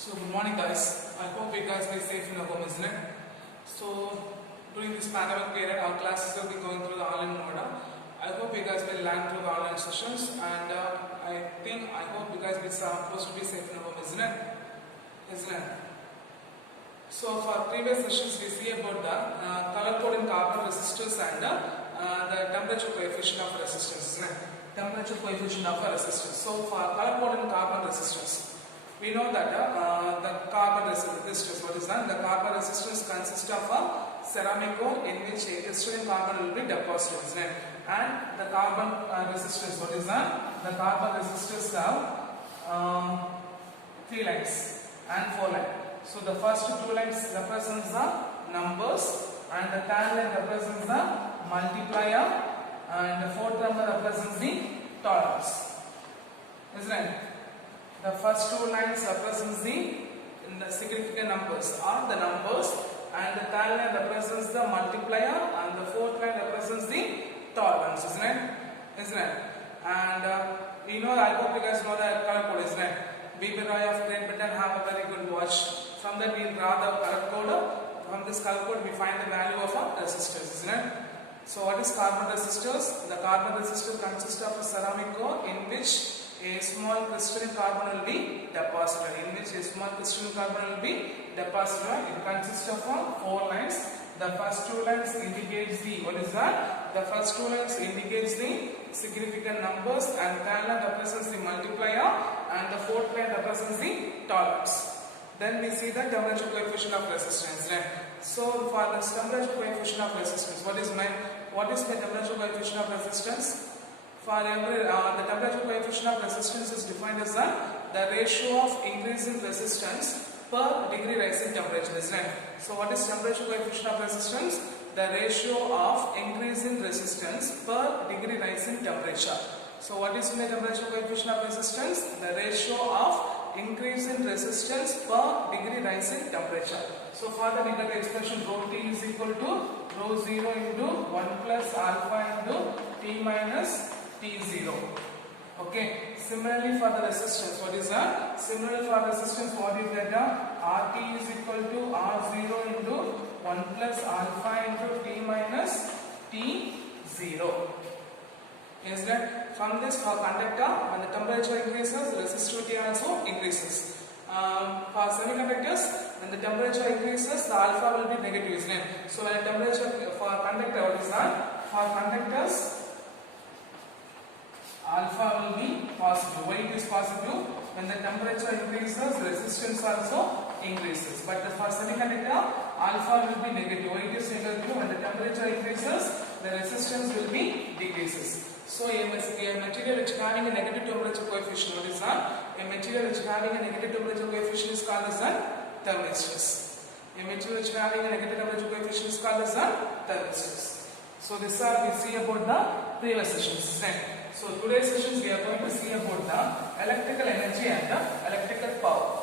So good morning guys. I hope you guys are safe in your home, isn't it? So during this pandemic period, our classes will be going through the online mode. I hope you guys will learn through the online sessions, and I hope you guys will supposed to be safe in your home, isn't it? Isn't it? So for previous sessions, we see about the color code in carbon resistors and the temperature coefficient of resistance, isn't it? Temperature coefficient of a resistance. So for color code in carbon resistors, we know that the carbon resistance, what is that? The carbon resistance consists of a ceramic core in which a crystalline carbon will be deposited, isn't it? And the carbon resistance, what is that? The carbon resistors have 3 lines and 4 lines. So the first 2 lines represents the numbers, and the third line represents the multiplier, and the fourth number represents the tolerance, isn't it? The first 2 lines represents the significant numbers or the numbers, and the third line represents the multiplier, and the fourth line represents the tolerance, isn't it? Isn't it? And I hope you guys know the color code, isn't it? Weber Roy of Great Britain have a very good watch. From that we draw the color code. From this color code we find the value of a resistors, isn't it? So what is carbon resistors? The carbon resistor consists of a ceramic core in which a small crystalline carbon will be deposited. It consists of 4 lines. The first 2 lines indicates the, what is that? The first 2 lines indicates the significant numbers, and third line represents the multiplier, and the fourth line represents the tolerance. Then we see the temperature coefficient of resistance. Right? So for this temperature coefficient of resistance, what is the temperature coefficient of resistance? For every, the temperature coefficient of resistance is defined as the ratio of increase in resistance per degree rise in temperature, isn't it? So what is temperature coefficient of resistance? The ratio of increase in resistance per degree rise in temperature. So what is the temperature coefficient of resistance? The ratio of increase in resistance per degree rise in temperature. So for that we get the expression rho T is equal to rho 0 into 1 plus alpha into T minus T0. Okay. Similarly for the resistance, what is that? Similarly for resistance, what is that? RT is equal to R0 into 1 plus alpha into T minus T0. Is that? From this, for conductor, when the temperature increases, resistivity also increases. For semiconductors, when the temperature increases, the alpha will be negative, isn't it? So when the temperature for conductor, what is that? For conductors, alpha will be positive. Why it is positive? When the temperature increases, resistance also increases. But for semiconductor, alpha will be negative. Why it is negative? When the temperature increases, the resistance will be decreases. So a material which having a negative temperature coefficient, what is that? A material which having a negative temperature coefficient is called as thermistor. A material which having a negative temperature coefficient is called as thermistor. So this we see about the previous sessions. So today's sessions we are going to see about the electrical energy and the electrical power.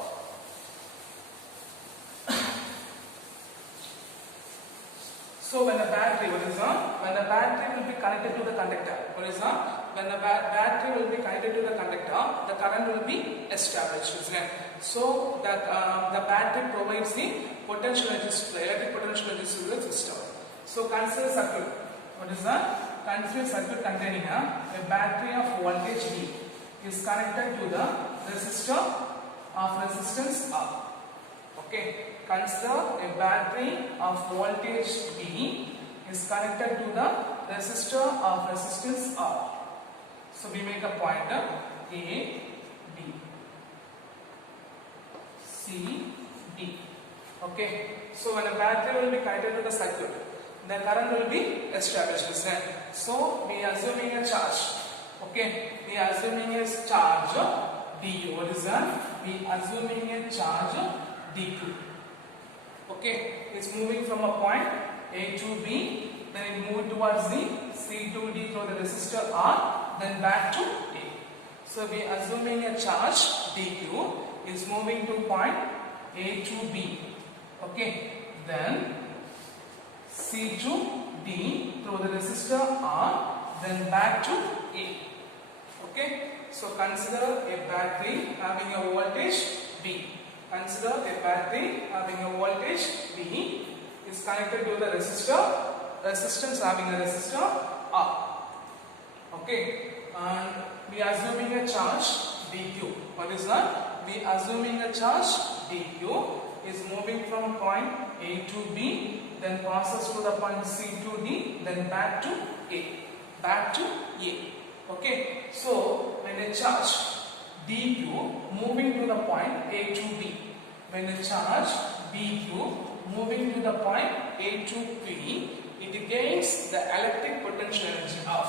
So when the battery, what is that? When the battery will be connected to the conductor, what is that? When the battery will be connected to the conductor, the current will be established, isn't it? So that the battery provides the potential energy, the electric potential energy to the system. So consider circuit. What is that? Consider circuit containing a battery of voltage V is connected to the resistor of resistance R. Okay. Consider a battery of voltage V is connected to the resistor of resistance R. So we make a pointer A, B, C, D. Okay. So when a battery will be connected to the circuit, the current will be established. So we are assuming a charge. Okay. We are assuming a charge dQ. What is that? We are assuming a charge dQ. Okay, it's moving from a point A to B, then it moves towards the C to D through the resistor R, then back to A. So we are assuming a charge dQ is moving to point A to B. Okay, then C to D through the resistor R, then back to A. Okay, so consider a battery having a voltage V. Consider a battery having a voltage V is connected to the resistor, resistance having a resistor R. Okay, and we are assuming a charge dq. What is that? We are assuming a charge dq is moving from point A to B, then passes to the point C to D, then back to A. Back to A. Okay, so when a charge dq moving to the point A to B, when a charge dq moving to the point A to B, it gains the electric potential energy of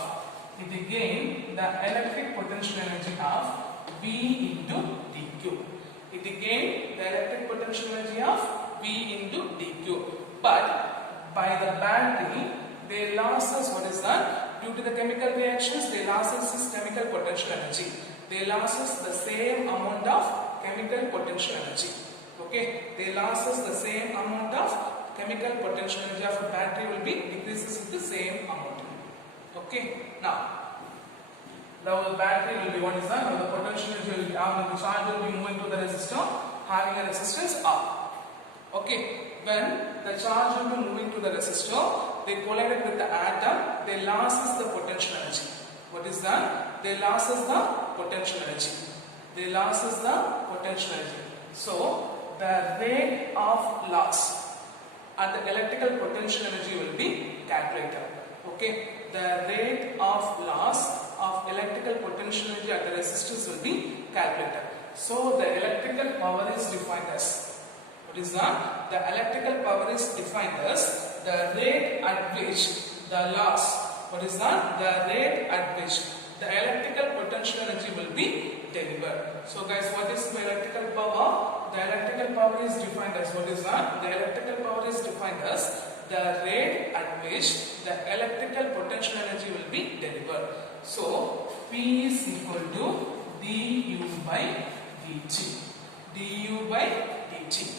V into dq. It gained the electric potential energy of V into dq. But by the battery, they losses, what is that? Due to the chemical reactions, they losses this chemical potential energy. They losses the same amount of chemical potential energy. Okay, they losses the same amount of chemical potential energy of a battery will be decreases with the same amount. Okay, now the battery will be, what is that? Now the potential energy will be, the charge will be moving to the resistor having a resistance R. Okay, when the charge will be moving to the resistor, they collided with the atom, they losses the potential energy. What is that? They losses the potential energy. They losses the potential energy. So the rate of loss at the electrical potential energy will be calculated. Okay, the rate of loss of electrical potential energy at the resistors will be calculated. So the electrical power is defined as, what is that? The electrical power is defined as the rate at which the loss, what is that? The rate at which the electrical potential energy will be delivered. So guys, what is the electrical power? The electrical power is defined as, what is that? The electrical power is defined as the rate at which the electrical potential energy will be delivered. So P is equal to du by dt. Du by dt.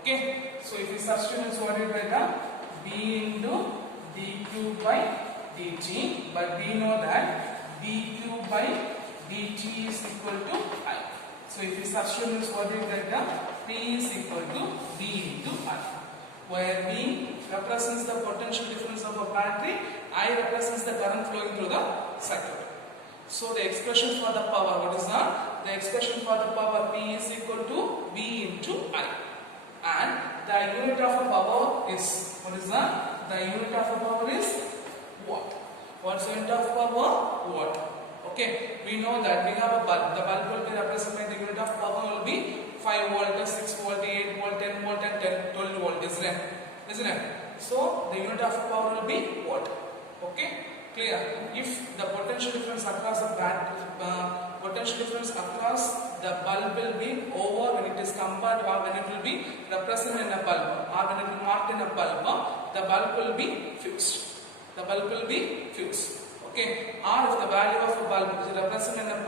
Okay. So if we substitute, what is that? B into dq by dt. But we know that dq by dt is equal to I. So if we substitute, what is that? P is equal to B into I, where B represents the potential difference of a battery, I represents the current flowing through the circuit. So the expression for the power, what is that? The expression for the power P is equal to B into I. And the unit of a power is, what is that? The unit of a power is watt. What's the unit of power? Watt. Okay, we know that we have a bulb. The bulb will be represented, the unit of power will be 5 volt, 6 volt, 8 volt, 10 volt and 12 volt, isn't it? Isn't it? So the unit of power will be watt. Okay, clear? If the potential difference across the potential difference across the bulb will be over when it is compared, or when it will be represented in a bulb, or when it will be marked in a bulb, the bulb will be fused. The bulb will be fused. Okay, or if the value of a bulb is represented in a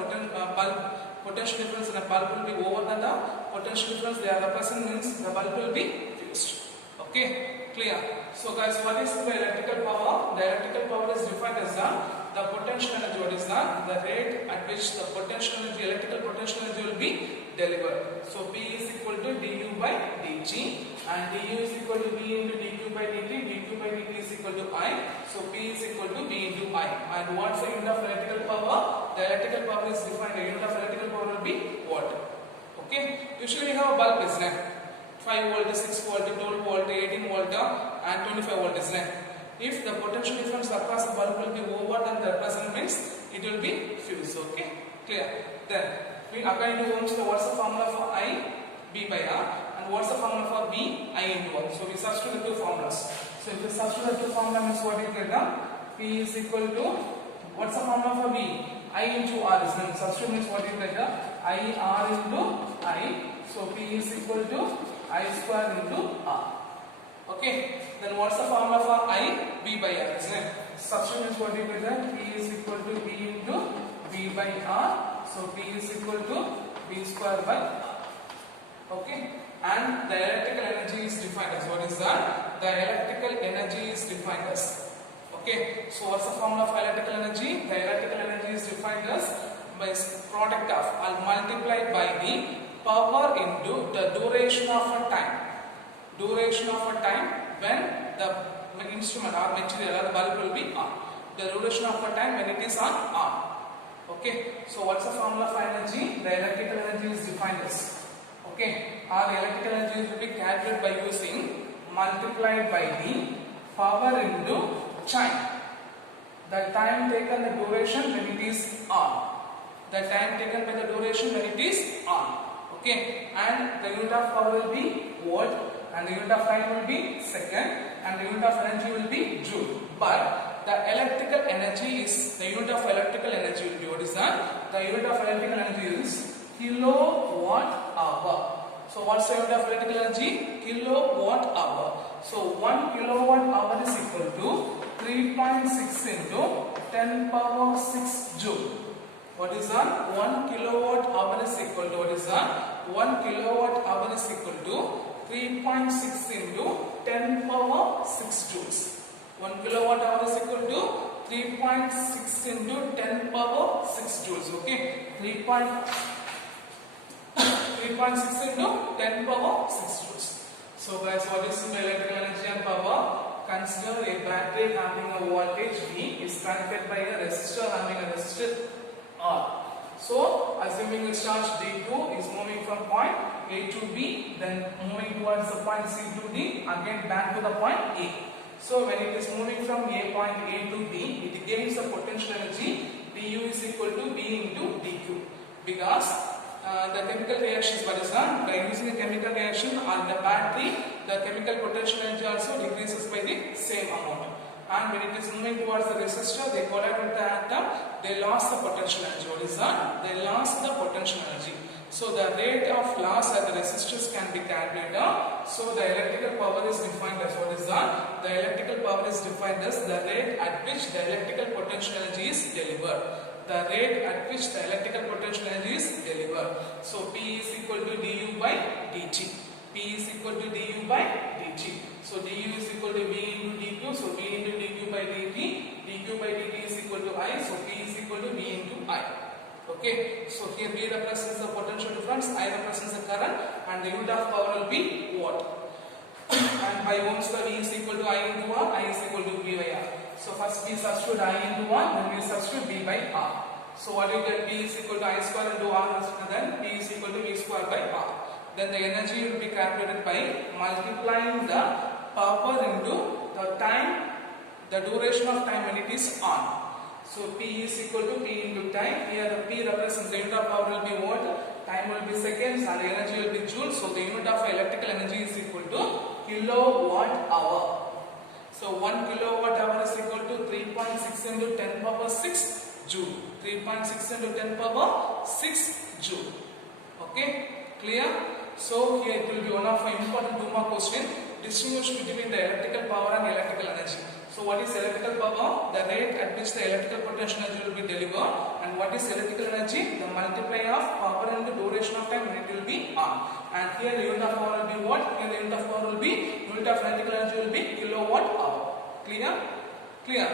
potential difference in a bulb will be over than the potential difference they are representing, means the bulb will be fused. Okay, clear? So guys, what is the electrical power? The electrical power is defined as the potential energy. What is that? The rate at which the potential energy, electrical potential energy will be delivered. So P is equal to du by dt, and du is equal to V into dq by dt, dq by dt is equal to I. So P is equal to V into I. And what's the unit of electrical power? The electrical power is defined, the unit of electrical power will be watt. Okay, usually we have a bulb, isn't it? 5 volt, 6 volt, 12 volt, 18 volt and 25 volt, isn't it? If the potential difference across the bulb will be over than the present, means it will be fused. Okay, clear? Then according to Ohm's law, what's the formula for I? B by R. And what's the formula for B? I into R. So we substitute the two formulas. So if we substitute the two formulas, means what you get now? P is equal to, what's the formula for B? I into R is then substitute, means what you get now? I R into I. So P is equal to I square into R. Okay. Then what's the formula for I? B by R, isn't it? Substitute, means what you get now? P is equal to B into B by R. So P is equal to B square by R. Okay. And the electrical energy is defined as, what is that? The electrical energy is defined as. Okay. So what's the formula for electrical energy? The electrical energy is defined as by product of, I'll multiply by the power into the duration of a time. Duration of a time when the instrument or material or bulb will be on. The duration of a time when it is on. Okay. So what's the formula for energy? The electrical energy is defined as. Okay. Or the electrical energy will be calculated by using multiplied by the power into time. The time taken, the duration when it is on. The time taken by the duration when it is on. Okay. And the unit of power will be watt, and the unit of time will be second, and the unit of energy will be joule. But the electrical energy is, the unit of electrical energy will be, what is that? The unit of electrical energy is kilowatt hour. So what's the unit of electrical energy? Kilowatt hour. So 1 kilowatt hour is equal to 3.6 into 10 power 6 joule. What is that? 1 kilowatt hour is equal to, what is that? 1 kilowatt hour is equal to 3.6 into 10 power 6 joules. 1 kilowatt hour is equal to 3.6 into 10 power 6 joules. Okay. 3.6 into 10 power 6 joules. So guys, what is the electrical energy and power? Consider a battery having a voltage V is connected by a resistor having a resistor R. So assuming the charge D2 is moving from point A to B, then moving towards the point C to D, again back to the point A. So when it is moving from point A to B, it gains the potential energy Du is equal to V into dQ, because the chemical reactions, what is done by using a chemical reaction on the battery, the chemical potential energy also decreases by the same amount. And when it is moving towards the resistor, they collide with the atom, they lost the potential energy. What is that? They lost the potential energy. So the rate of loss at the resistors can be calculated. So the electrical power is defined as, what is that? The electrical power is defined as the rate at which the electrical potential energy is delivered. The rate at which the electrical potential energy is delivered. So P is equal to du by dt. P is equal to du by dt. So du is equal to V into dq. So V into dq by dt. dq by dt is equal to I. So P is equal to V into I. Okay, so here V represents the potential difference, I represents the current, and the unit of power will be watt. And by Ohm's law, V is equal to I into R, I is equal to V by R. So first we substitute I into R, then we substitute V by R. So what you get? P is equal to I square into R, then P is equal to V square by R. Then the energy will be calculated by multiplying the power into the time, the duration of time when it is on. So P is equal to P into time. Here P represents the unit of power will be watt, time will be seconds, and the energy will be joule. So the unit of electrical energy is equal to kilowatt hour. So 1 kilowatt hour is equal to 3.6 into 10 power 6 joule. 3.6 into 10 power 6 joule. Okay, clear? So here it will be one of my important 2 mark question. Distinguish between the electrical power and electrical energy. So what is electrical power? The rate at which the electrical potential energy will be delivered. And what is electrical energy? The multiply of power and the duration of time when it will be on. And here the unit of power will be what? Here the unit of power will be, unit of electrical energy will be kilowatt hour. Clear? Clear?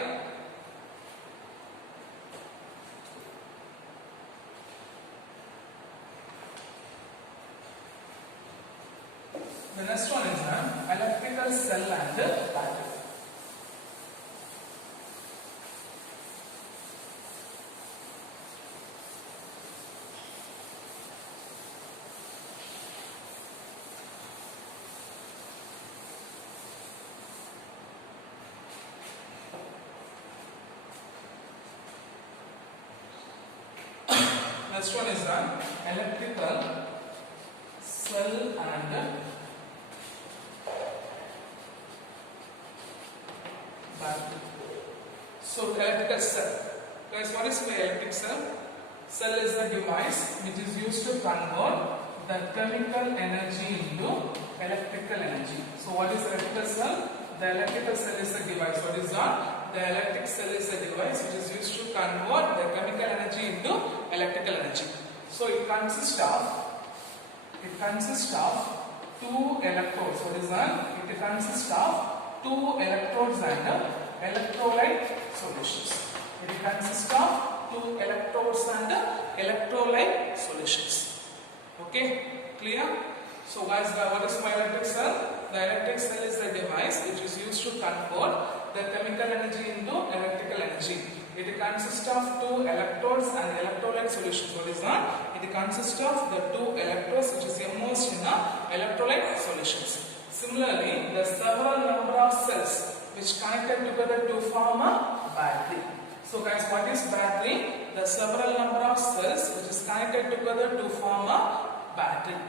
The next one is electrical cell and battery. Next one is electrical cell and battery. So electrical cell. Guys, what is the electric cell? Cell is the device which is used to convert the chemical energy into electrical energy. So what is electrical cell? The electrical cell is the device. What is that? The electric cell is a device which is used to convert the chemical energy into electrical energy. So it consists of 2 electrodes. What is that? It consists of 2 electrodes and electrolyte solutions. It consists of 2 electrodes and electrolyte solutions. Okay, clear? So guys, what is my electric cell? The electric cell is a device which is used to convert the chemical energy into electrical energy. It consists of two electrodes and electrolyte solutions. What is that? It consists of the two electrodes which is immersed in the electrolyte solutions. Similarly, the several number of cells which connected together to form a battery. So guys, what is battery? The several number of cells which is connected together to form a battery.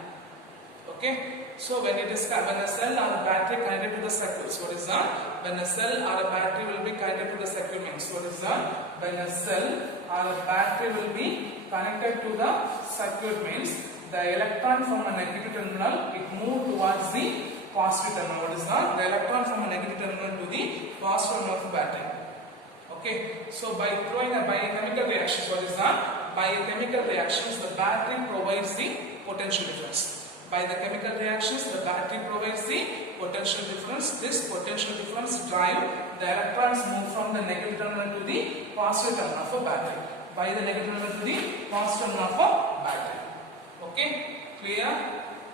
Okay, so when a cell or a battery connected to the circuits, what is that? When a cell or a battery will be connected to the circuit means what is that? When a cell or a battery will be connected to the circuit means the electron from a negative terminal it move towards the positive terminal. What is that? The electron from a negative terminal to the positive terminal of the battery. Okay, so by chemical reactions, what is that? By chemical reactions, the battery provides the potential difference. By the chemical reactions, the battery provides the potential difference. This potential difference drive the electrons move from the negative terminal to the positive terminal of a battery. By the negative terminal to the positive terminal of a battery. Okay, clear?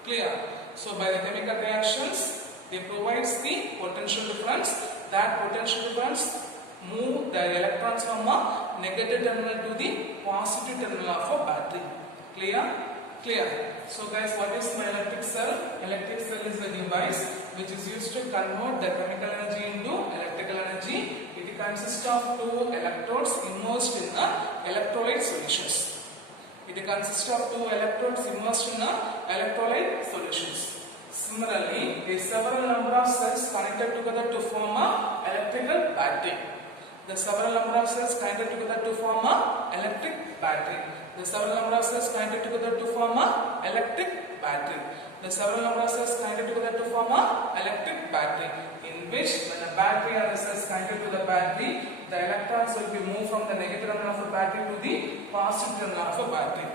Clear. So by the chemical reactions, they provides the potential difference. That potential difference move the electrons from a negative terminal to the positive terminal of a battery. Clear? Clear. So guys, what is my electric cell? Electric cell is a device which is used to convert the chemical energy into electrical energy. It consists of two electrodes immersed in electrolyte solutions. It consists of two electrodes immersed in electrolyte solutions. Similarly, there are several number of cells connected together to form a electrical battery. The several number of cells connected together to form a electric battery. The several number of cells connected together to form a electric battery. The several number of cells connected together to form a electric battery. In which, when a battery or the cells connected to the battery, the electrons will be moved from the negative terminal of a battery to the positive terminal of a battery.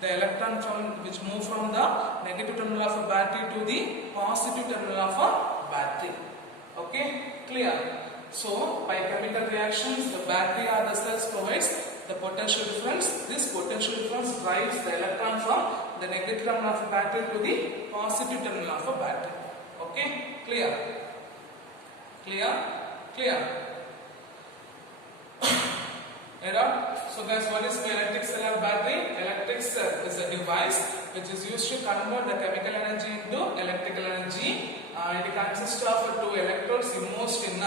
The electron which move from the negative terminal of a battery to the positive terminal of a battery. Okay, clear? So, by chemical reactions, the battery or the cells provides the potential difference. This potential difference drives the electron from the negative terminal of a battery to the positive terminal of a battery. Okay, clear? Clear? Clear? So guys, what is the electric cell or battery? Electric cell is a device which is used to convert the chemical energy into electrical energy. It consists of two electrodes immersed in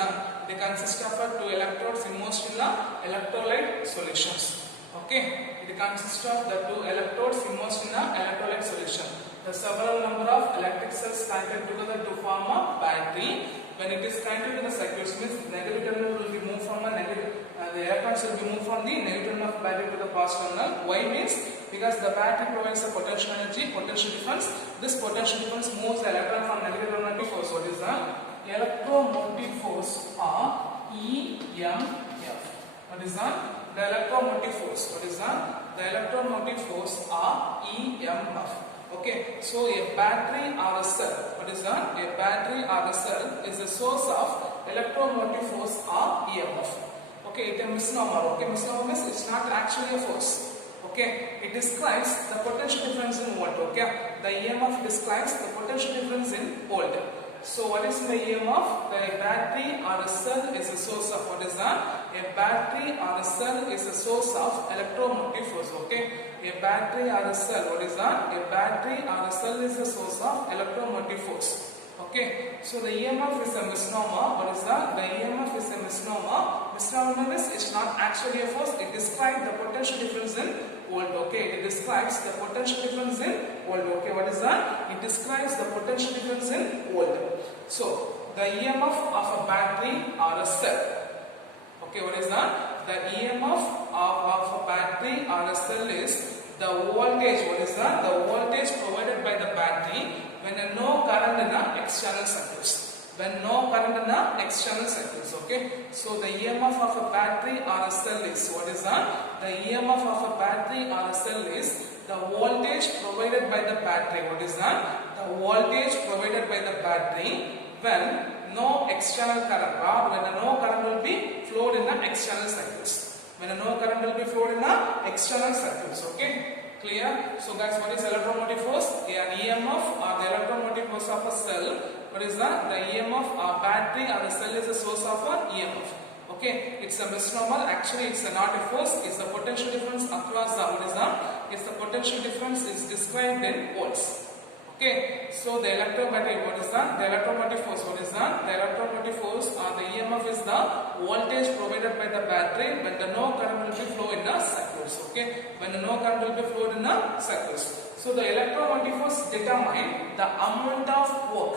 electrolyte solutions. Okay, it consists of the two electrodes immersed in electrolyte solution. The several number of electric cells connected together to form a battery. When it is connected to the circuits, means negative terminal will be moved from a negative. The electrons will be moved from the negative terminal of battery to the positive terminal. Why means because the battery provides a potential energy, potential difference. This potential difference moves the electron from negative terminal to force. What is that? Electromotive force or EMF. What is that? The electromotive force. What is that? The electromotive force or EMF. Okay, so a battery or a cell. What is that? A battery or a cell is a source of electromotive force or EMF. Okay, it is a misnomer. Okay, misnomer means it's not actually a force. Okay, it describes the potential difference in volt. Okay, the EMF describes the potential difference in volt. So what is the EMF? The battery or a cell is a source of, what is that? A battery or a cell is a source of electromotive force. Okay, a battery or a cell, what is that? A battery or a cell is a source of electromotive force. Okay, so the EMF is a misnomer. What is that? The EMF is a misnomer. Misnomer means it's not actually a force. It describes the potential difference in volt. Okay, it describes the potential difference in volt. Okay, what is that? It describes the potential difference in volt. So the EMF of a battery or a cell. Okay, what is that? The EMF of a battery or a cell is the voltage. What is that? The voltage provided by the battery when no current in the external circuits. When no current in the external circuits. Okay, so the EMF of a battery or a cell is, what is that? The EMF of a battery or a cell is the voltage provided by the battery. What is that? The voltage provided by the battery when no external current or when no current will be flowed in the external circuits. When no current will be flowed in the external circuits. Okay, Clear? So guys, what is electromotive force? An EMF or the electromotive force of a cell. What is that? The EMF or battery or the cell is the source of an EMF. Okay, it's a misnomer. Actually, it's not a force. It's the potential difference across the, what is that? It's the potential difference is described in volts. Okay, so the electromotive, what is that? The electromotive force, what is that? The electromotive force or the EMF is the voltage provided by the battery when the no current will be flow in the circuits. Okay, when the no current will be flowed in the circuits. So the electromotive force determine the amount of work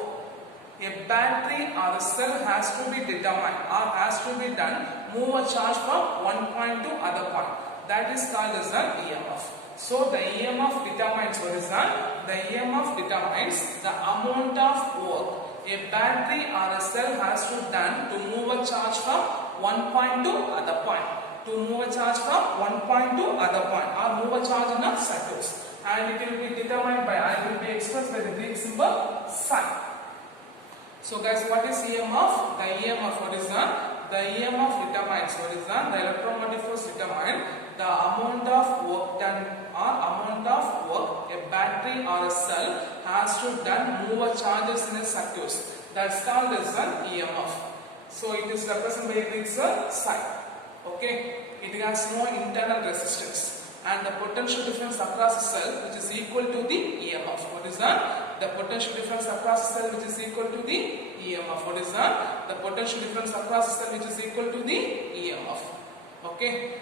a battery or a cell has to be determined or has to be done move a charge from one point to other point. That is called as an EMF. So the EMF determines, what is that? The EMF determines the amount of work a battery or a cell has to done to move a charge from one point to other point. To move a charge from one point to other point or move a charge in a circuit. And it will be determined by, it will be expressed by the Greek symbol psi. So guys, what is EMF? The EMF, what is that? The EMF determines, what is that? The electromotive force determines the amount of work done or amount of work a battery or a cell has to done move a charges in a circuit. That's called as an EMF. So it is represented by Greek psi. Okay, it has no internal resistance. And the potential difference across a cell which is equal to the EMF. What is that? The potential difference across a cell which is equal to the EMF. What is that? The potential difference across a cell which is equal to the EMF. Okay.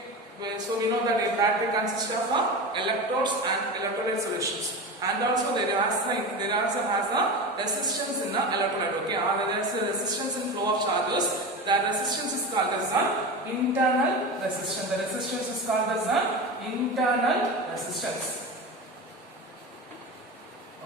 So we know that a battery consists of electrodes and electrolyte solutions. And also there also has a resistance in the electrolyte. Okay. There is a resistance in flow of charges. That resistance is called as an internal resistance. The resistance is called as an internal resistance.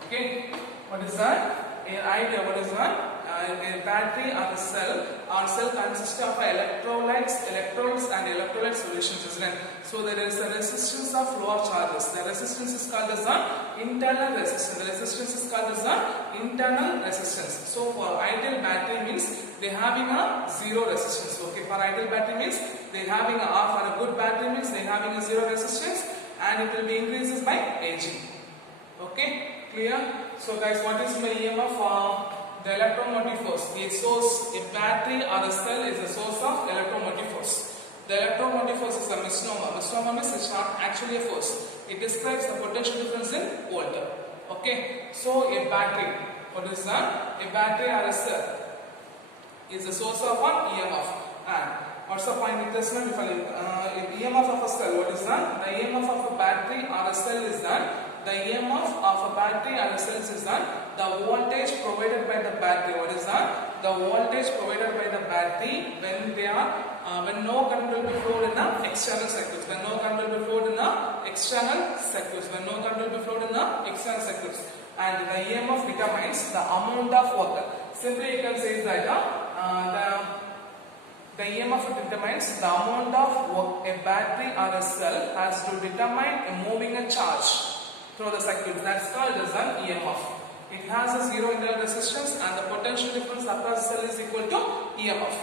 Okay, what is that? An idea, what is that? A battery or a cell consists of electrolytes, electrodes and electrolyte solutions, isn't it? So there is a resistance of flow of charges. The resistance is called as an internal resistance. The resistance is called as an internal resistance. So for ideal battery means they having a zero resistance. Okay, for ideal battery means they having a, for a good battery means they having a zero resistance, and it will be increases by aging. Okay, clear? So guys, what is my EMF? The electromotive force. A battery or a cell is a source of electromotive force. The electromotive force is a misnomer. Misnomer means it's not actually a force. It describes the potential difference in volt. Okay, so a battery, what is that? A battery or a cell is a source of an EMF. And what's the point with this one? If EMF of a cell, what is that? The EMF of a battery or a cell is that the EMF of a battery or a cell is that the voltage provided by the battery. What is that? The voltage provided by the battery when they are when no current will be flowed in the external circuits. When no current will be flowed in the external circuits. When no current will be flowed in the external circuits. And the EMF determines the amount of work. Simply you can say that the EMF determines the amount of work a battery or a cell has to determine in moving a charge through the circuit. That's called as an EMF. It has a zero internal resistance and the potential difference across the cell is equal to EMF.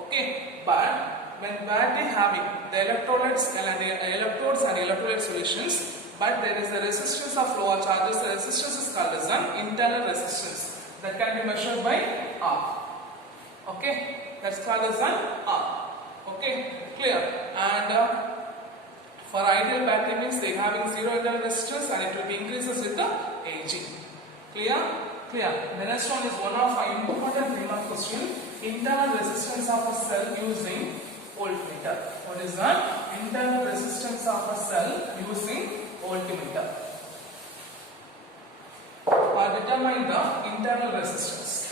Okay, but when battery having the electrolytes and electrodes and electrolyte solutions, but there is a resistance of flow of charges. The resistance is called as an internal resistance that can be measured by R. Okay, that's called as an R. Okay, clear? And for ideal battery means they having zero internal resistance and it will be increases with the aging. Clear? Clear. The next one is one of our important famous question. Internal resistance of a cell using voltmeter. What is that? Internal resistance of a cell using voltmeter. Or determine the internal resistance.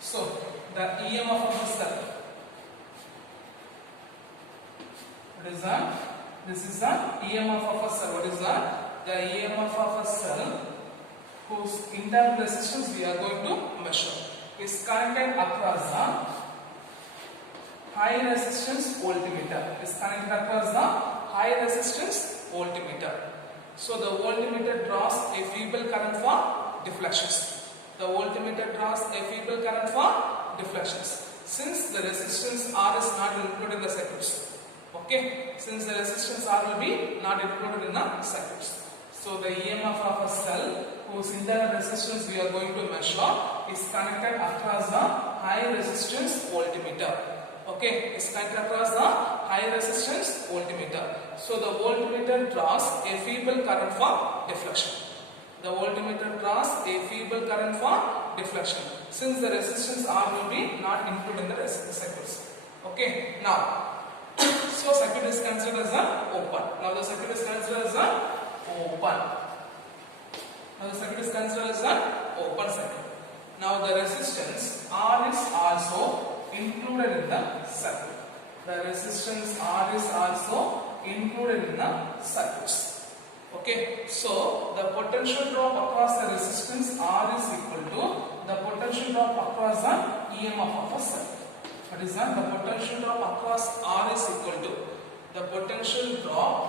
So, the EMF of a cell. What is that? This is the EMF of a cell. What is that? The EMF of a cell whose internal resistance we are going to measure is connected across the high resistance voltmeter. Is connected across the high resistance voltmeter. So the voltmeter draws a feeble current for deflections. The voltmeter draws a feeble current for deflections. Since the resistance R is not included in the circuits. Okay, since the resistance R will be not included in the circuits. So the EMF of a cell whose internal resistance we are going to measure is connected across the high resistance voltmeter. Okay, it's connected across the high resistance voltmeter. So the voltmeter draws a feeble current for deflection. The voltmeter draws a feeble current for deflection. Since the resistance R will be not included in the circuits. Okay, now, so circuit is considered as an open. Now the circuit is considered as an open. Now the circuit is considered as an open circuit. Now the resistance R is also included in the circuit. The resistance R is also included in the circuits. Okay, so the potential drop across the resistance R is equal to the potential drop across the EMF of a circuit. What is that? The potential drop across R is equal to the potential drop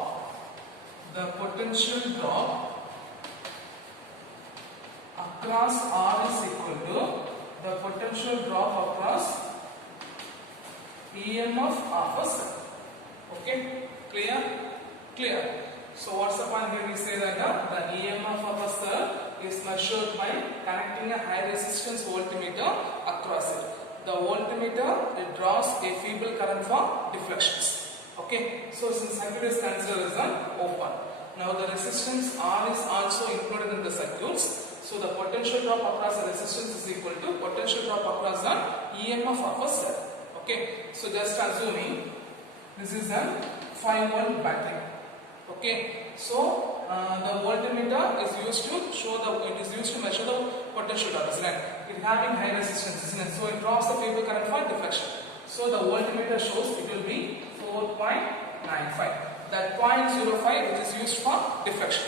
across R is equal to the potential drop across EMF of a circuit. Okay, clear? Clear. So what's the point here? We say that the EMF of a cell is measured by connecting a high resistance voltmeter across it. The voltmeter, it draws a feeble current for deflections. Okay, so since circuit is considered as an open. Now the resistance R is also included in the circuits. So the potential drop across the resistance is equal to potential drop across the EMF of a cell. Okay, so just assuming this is a 5-volt battery. Okay, so the voltmeter is used to measure the potential drop, isn't it? It having high resistance, isn't it? So it draws the feeble current for deflection. So the voltmeter shows it will be 4.95. That 0.05 which is used for deflection.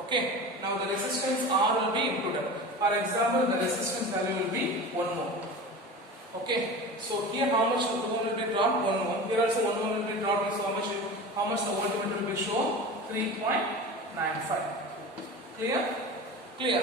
Okay, now the resistance R will be included. For example, the resistance value will be 1 mho. Okay, so here how much 2 mho will be dropped? 1 mho. Here also 1 mho will be dropped. So how much the voltmeter will be shown? 3.95. Clear? Clear?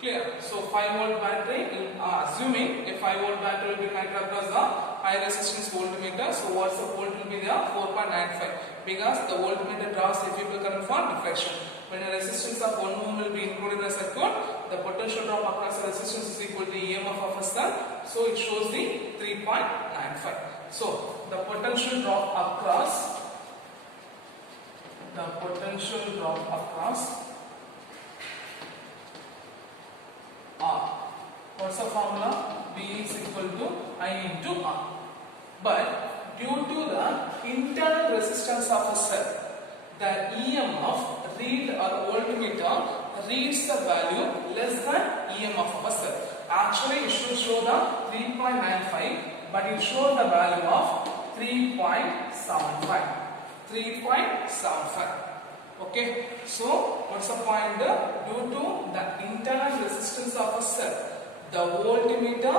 Clear. So 5-volt battery, assuming a 5-volt battery will be connected across the high resistance voltmeter. So what's the volt will be there? 4.95. Because the voltmeter draws a feeble current for deflection. When a resistance of 1 ohm will be included in the circuit, the potential drop across the resistance is equal to the EMF of a cell. So it shows the 3.95. So the potential drop across R. What's the formula? V is equal to I into R. But due to the internal resistance of a cell, the EMF read or voltmeter reads the value less than EMF of a cell. Actually, it should show the 3.95, but it shows the value of 3.75. 3.75. Okay, so what's the point? Due to the internal resistance of a cell, the voltmeter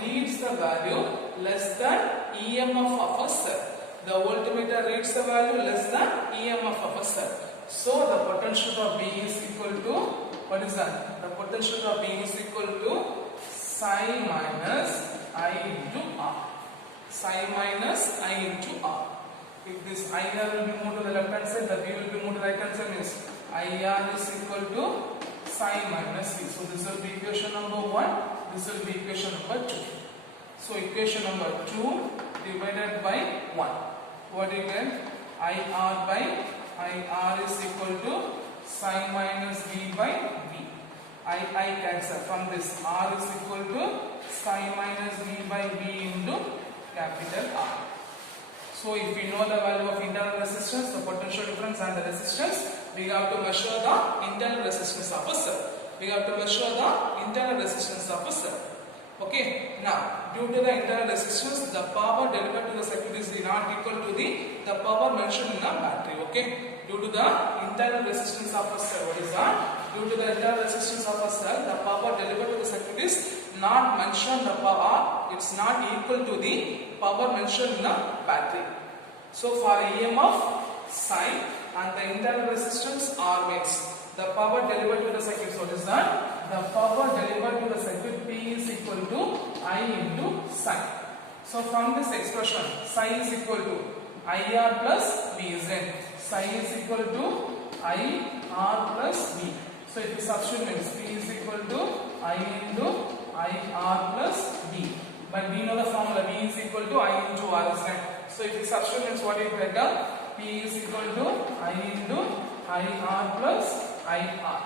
reads the value less than EMF of a cell. The voltmeter reads the value less than EMF of a cell. So the potential drop B is equal to, what is that? The potential drop B is equal to psi minus I into R. Psi minus I into R. If this IR will be moved to the left hand side, the V will be moved to the right hand side, means IR is equal to psi minus V. So this will be equation number 1, this will be equation number 2. So equation number 2 divided by 1. What do you get? IR by IR is equal to psi minus V by V. I cancel. From this R is equal to psi minus V by V into capital R. So if we know the value of internal resistance, the potential difference and the resistance, we have to measure the internal resistance of a cell. We have to measure the internal resistance of a cell. Okay, now due to the internal resistance, the power delivered to the circuit is not equal to the power mentioned in a battery. Okay, due to the internal resistance of a cell, what is that? Due to the internal resistance of a cell, the power delivered to the circuit is not mentioned, the power, it's not equal to the power mentioned in a battery. So for EMF, psi and the internal resistance R means the power delivered to the circuit, so what is that? the power delivered to the circuit P is equal to I into psi. So from this expression, psi is equal to IR plus V, isn't it? Psi is equal to IR plus V. So if you substitute means P is equal to I into IR plus V. But we know the formula V is equal to I into R, isn't it? So if you substitute means what you get? P is equal to I into IR plus IR.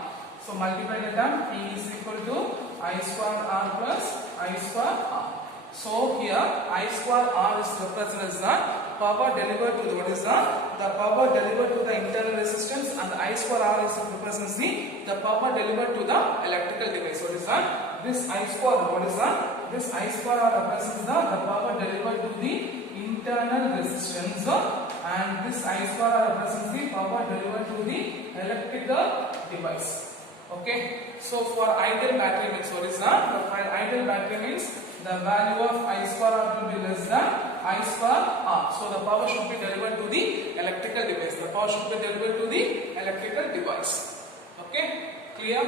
So multiply the term, P is equal to I square R plus I square R. So here I square R is represented as the power delivered to the, what is the power delivered to the internal resistance, and the I square R is represents the power delivered to the electrical device. What is that? This I square, what is that? This I square R represents the power delivered to the internal resistance, and this I square R represents the power delivered to the electrical device. Okay, so for ideal battery means what is that? For ideal battery means the value of I square R will be less than I square R. So the power should be delivered to the electrical device. The power should be delivered to the electrical device. Okay, clear?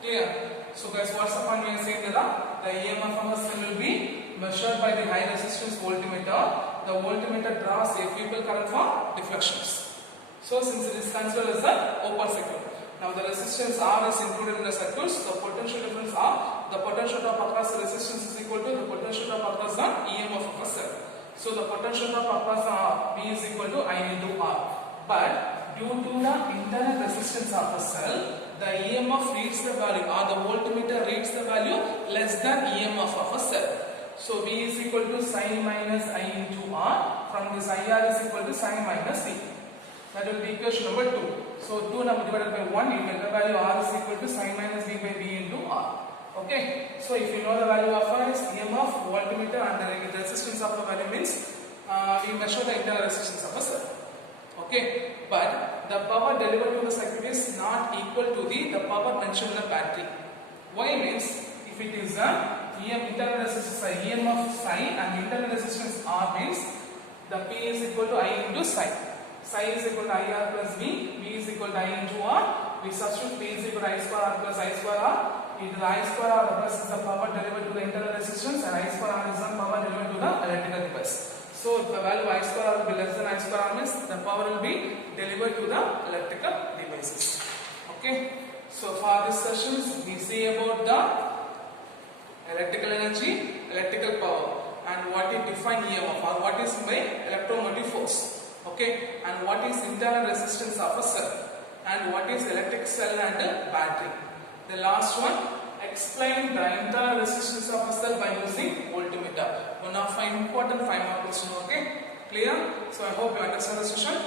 Clear. So guys, what's the point we are saying that the EMF of a cell will be measured by the high resistance voltmeter. The voltmeter draws a feeble current for deflections. So since it is considered as an open circuit, now the resistance R is included in the circuits. The potential difference R, the potential drop across the resistance is equal to the potential drop across the EMF of a cell. So the potential drop across R V is equal to I into R. But due to the internal resistance of a cell, the EMF reads the value, or the voltmeter reads the value less than EMF of a cell. So V is equal to psi minus I into R. From this IR is equal to psi minus V. That will be equation number 2. So 2 number divided by 1, you get the value R is equal to psi minus V by V into R. Okay. So if you know the value of R is EMF, voltmeter, and the resistance of the value means we measure the internal resistance of a cell. Okay. But the power delivered to the circuit is not equal to the power mentioned in the battery. Why means if it is internal resistance EMF psi and internal resistance R means the P is equal to I into psi. Psi is equal to IR plus V, V is equal to I into R. We substitute P is equal to I square R plus I square R. It is I square R represents the power delivered to the internal resistance, and I square R is the power delivered to the electrical device. So if the value I square R will be less than I square R means the power will be delivered to the electrical devices. Okay. So for this sessions we see about the electrical energy, electrical power, and what is defined EMF, or what is by electromotive force. Okay, and what is internal resistance of a cell, and what is electric cell and battery. The last one, explain the internal resistance of a cell by using voltmeter. One of my important 5 mark question. Okay, clear? So I hope you understand the session.